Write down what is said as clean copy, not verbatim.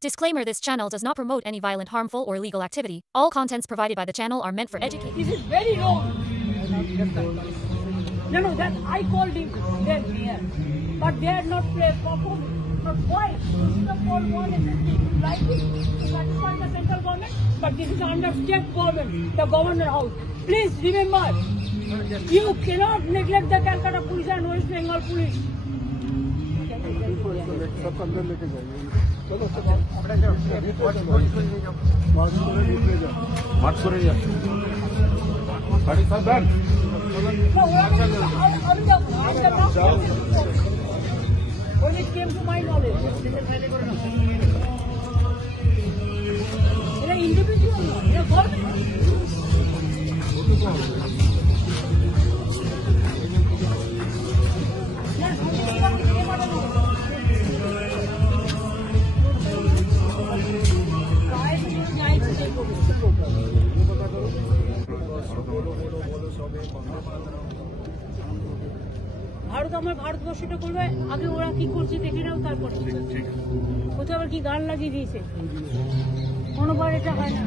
Disclaimer: this channel does not promote any violent, harmful, or illegal activity. All contents provided by the channel are meant for education. This is very wrong. No, that I called him there, but they are not performing. But why? This is the for 150. Like it, to satisfy the central government, but this is under state government, the governor house. Please remember, you cannot neglect the Calcutta police and West Bengal police. When it came to my knowledge, it's an individual, it's a government. Bharat আমার ভারতবর্ষটা করবে আগে, ওরা কি করছে দেখে নাও, তারপরে কোথাও আবার কি গান লাগিয়ে দিয়েছে, কোনোবার এটা হয় না।